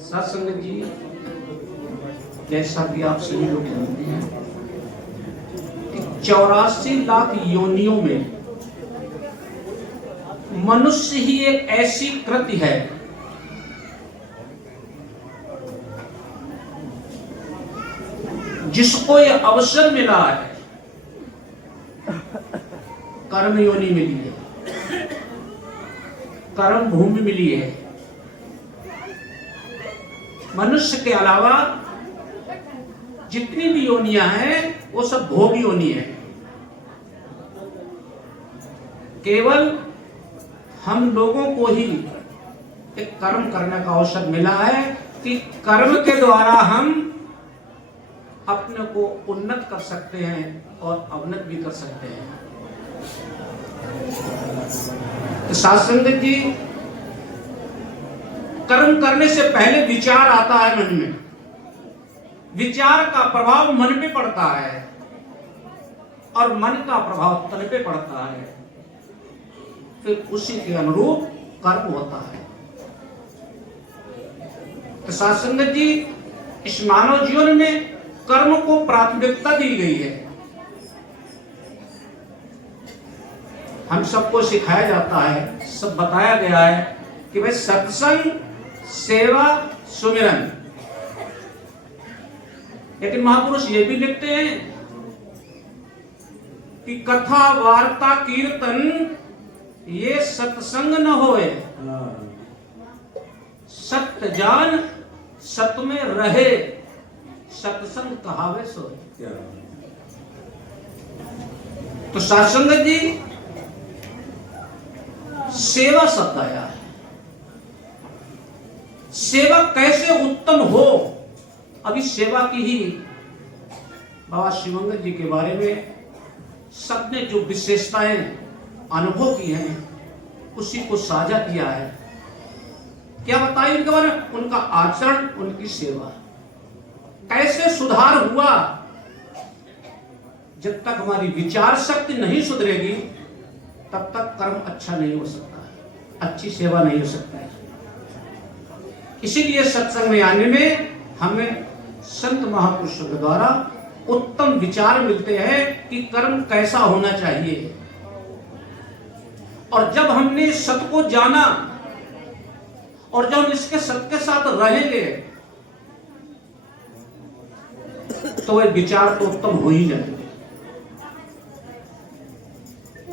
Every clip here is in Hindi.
सत्संग जी, जैसा कि आप सभी लोग जानते हैं कि 84 लाख योनियों में मनुष्य ही एक ऐसी कृति है जिसको यह अवसर मिला है, कर्म योनि मिली है, कर्म भूमि मिली है। मनुष्य के अलावा जितनी भी योनियां हैं वो सब भोग योनि है। केवल हम लोगों को ही एक कर्म करने का अवसर मिला है कि कर्म के द्वारा हम अपने को उन्नत कर सकते हैं और अवनत भी कर सकते हैं। तो सत्संग जी, कर्म करने से पहले विचार आता है मन में, विचार का प्रभाव मन पे पड़ता है और मन का प्रभाव तन पे पड़ता है, फिर उसी के अनुरूप कर्म होता है। तो सत्संग जी, इस मानव जीवन में कर्म को प्राथमिकता दी गई है। हम सबको सिखाया जाता है, सब बताया गया है कि भाई सत्संग, सेवा, सुमिरन। लेकिन महापुरुष ये भी लिखते हैं कि कथा, वार्ता, कीर्तन ये सत्संग न होए, सत्य जान सत में रहे, सत्संग कहावे सोए। तो सत्संग जी, सेवा शब्द आया है। सेवा कैसे उत्तम हो, अभी सेवा की ही बाबा शिवमंगल जी के बारे में सबने जो विशेषताएं अनुभव की हैं उसी को साझा किया है। क्या बताइए उनके बारे में? उनका आचरण, उनकी सेवा, कैसे सुधार हुआ। जब तक हमारी विचार शक्ति नहीं सुधरेगी तब तक कर्म अच्छा नहीं हो सकता है, अच्छी सेवा नहीं हो सकता है। इसीलिए सत्संग में आने में हमें संत महापुरुषों के द्वारा उत्तम विचार मिलते हैं कि कर्म कैसा होना चाहिए। और जब हमने सत्य को जाना और जब हम इसके सत्य के साथ रहेंगे तो वह विचार तो उत्तम हो ही जाएंगे।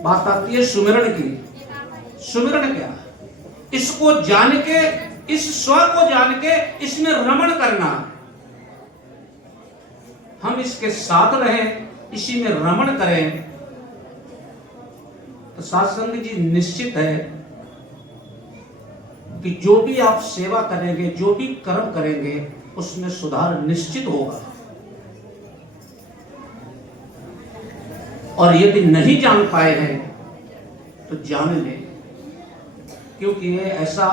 बात आती है सुमिरन की। सुमिरन क्या? इसको जान के, इस स्व को जान के इसमें रमण करना। हम इसके साथ रहें, इसी में रमण करें। तो सत्संग जी, निश्चित है कि जो भी आप सेवा करेंगे, जो भी कर्म करेंगे, उसमें सुधार निश्चित होगा। और यदि नहीं जान पाए हैं तो जान लें, क्योंकि ये ऐसा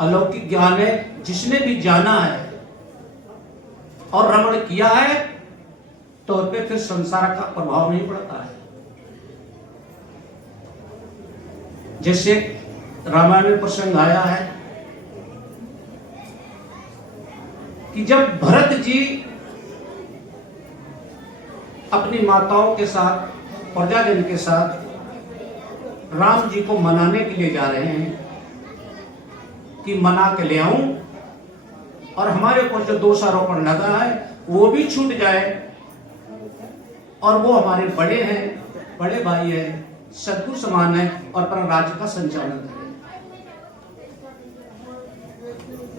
अलौकिक ज्ञान है, जिसने भी जाना है और रमण किया है तो उस पर फिर संसार का प्रभाव नहीं पड़ता है। जैसे रामायण में प्रसंग आया है कि जब भरत जी अपनी माताओं के साथ, प्रजाजन के साथ राम जी को मनाने के लिए जा रहे हैं कि मना के ले आऊं और हमारे ऊपर जो दोषारोपण लगा है वो भी छूट जाए, और वो हमारे बड़े हैं, बड़े भाई हैं, सद्गुरु समान है और अपना राज्य का संचालन करें।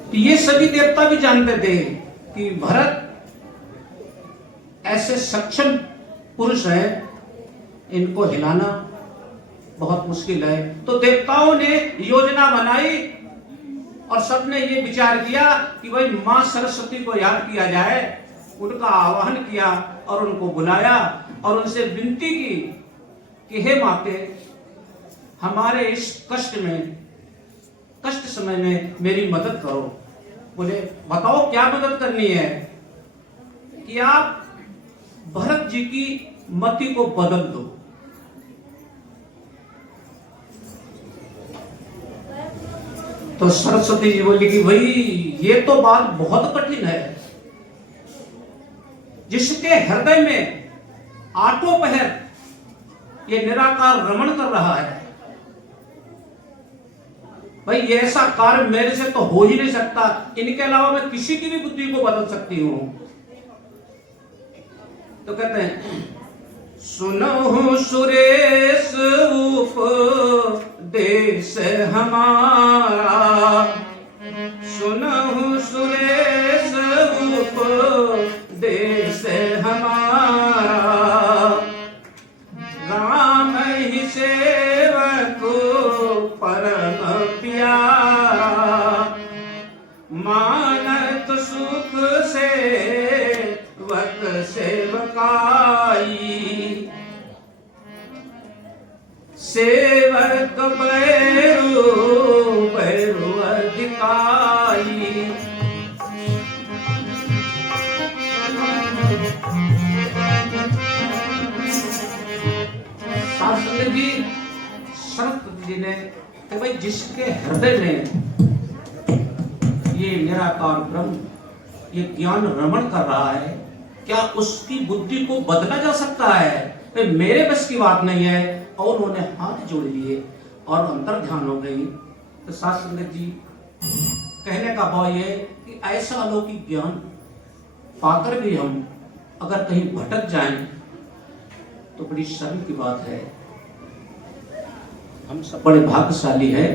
तो ये सभी देवता भी जानते थे कि भरत ऐसे सक्षम पुरुष है, इनको हिलाना बहुत मुश्किल है। तो देवताओं ने योजना बनाई और सबने ये विचार किया कि भाई मां सरस्वती को याद किया जाए। उनका आवाहन किया और उनको बुलाया और उनसे विनती की कि हे माते, हमारे इस कष्ट में, कष्ट समय में मेरी मदद करो। बोले बताओ क्या मदद करनी है? कि आप भरत जी की मति को बदल दो। तो सरस्वती जी बोली कि भाई ये तो बात बहुत कठिन है, जिसके हृदय में आठों पहर ये निराकार रमण कर रहा है, भाई ये ऐसा कार्य मेरे से तो हो ही नहीं सकता, इनके अलावा मैं किसी की भी बुद्धि को बदल सकती हूं। तो कहते हैं सुनो सुरेश उपदेश हमारा, सुनो सुरेश उपदेश हमारा, राम ही सेवक परम प्यारा, मानत सुख से वक सेवकाई, सेवक बैरु बैरु अधिकाई। शास्त्र जी सरस्वती जी ने कि भाई जिसके हृदय में ये निराकार ब्रह्म ये ज्ञान रमण कर रहा है, क्या उसकी बुद्धि को बदला जा सकता है? तो मेरे बस की बात नहीं है। और उन्होंने हाथ जोड़ लिए और अंतर ध्यान हो गई। तो शास्त्र जी कहने का भाव ये कि ऐसा अलौकिक ज्ञान पाकर भी हम अगर कहीं भटक जाएं तो बड़ी शर्म की बात है। हम सब बड़े भाग्यशाली है,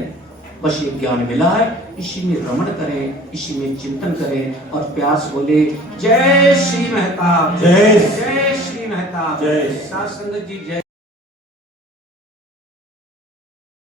बस ये ज्ञान मिला है, इसी में रमण करें, इसी में चिंतन करें और प्यास बोले जय श्री मेहताब, जय श्री मेहताब, जय सात संगत जी, जय।